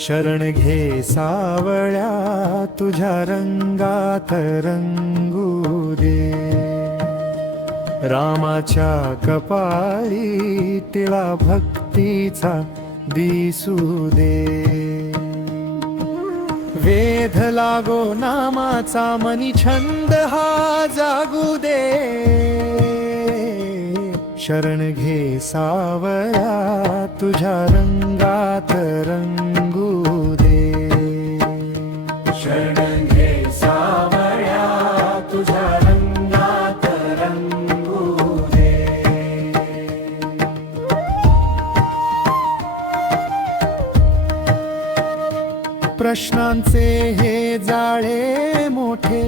शरण घे सावळ्या तुझ्या रंगात रंगू दे, रामाच्या कपाळी टिळा भक्तीचा दिसू दे। वेध लागो नामाचा मनी छंद हा जागू दे, शरण घे सावळ्या तुझ्या रंगात रंगू दे। शरण घे सावळ्या तुझ्या रंगात रंगू दे। प्रश्नांचे हे जाळे मोठे,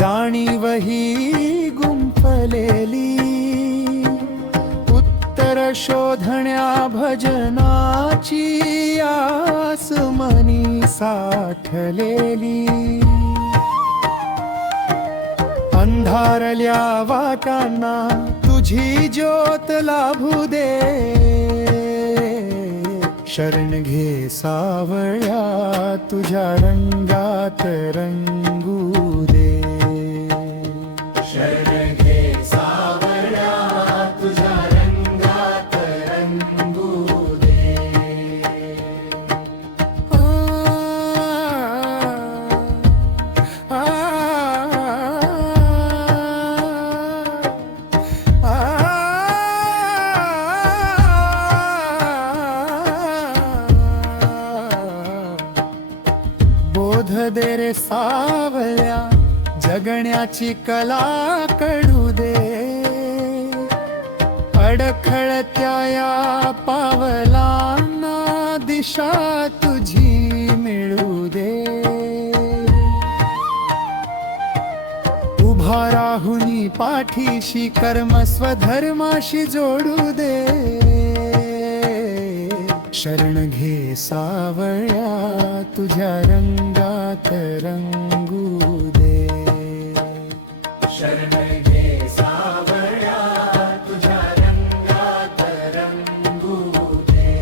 जाणीव ही गुंफलेली, शोधण्या भजनाची आस मनी साठलेली, अंधारल्या वाटांना तुझी ज्योत लाभू दे, शरण घे सावळ्या तुझ्या रंगात रंगू दे। शरण घे सावळ्या तुझ्या रंगात रंगू दे। बोध दे रे सावळ्या, जगण्याची कला कळू दे, अडखळत्या या पावलांना दिशा तुझी मिळू दे, उभा राहुनी पाठीशी कर्म स्वधर्माशी जोडू दे, शरण घे सावळ्या तुझ्या रंगात रंगू दे। शरण घे सावळ्या तुझ्या रंगात रंगू दे।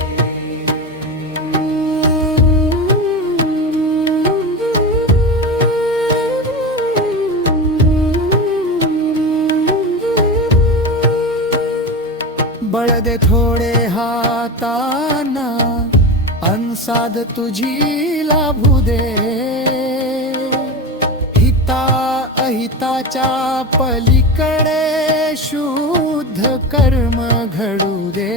बळ दे थोडे हाताना, अनसाद तुझी लाभू दे, हिता अहिताच्या पलीकडे शुद्ध कर्म घडू दे,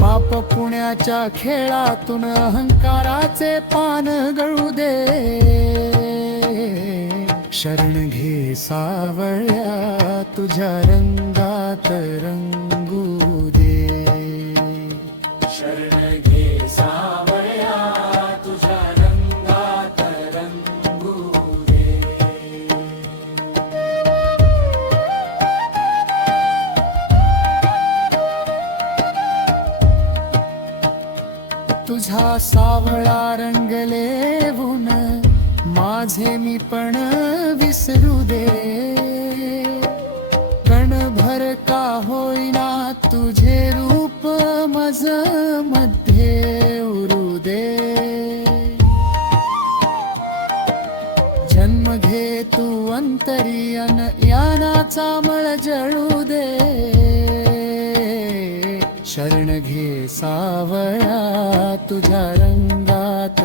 पाप पुण्याच्या खेळातून अहंकाराचे पान गळू दे, शरण घे सावळ्या तुझ्या रंगात रंगू दे। शरण घे सावळ्या तुझ्या रंगात रंगू दे। तुझा सावळा रंग लेवून माझे मी पण विसरू दे, कणभर का होईना तुझे रूप मज मध्ये उरू दे, जन्म घे तू अंतरियन यानाचा मळ जळू दे, शरण घे सावळ्या तुझ्या रंगात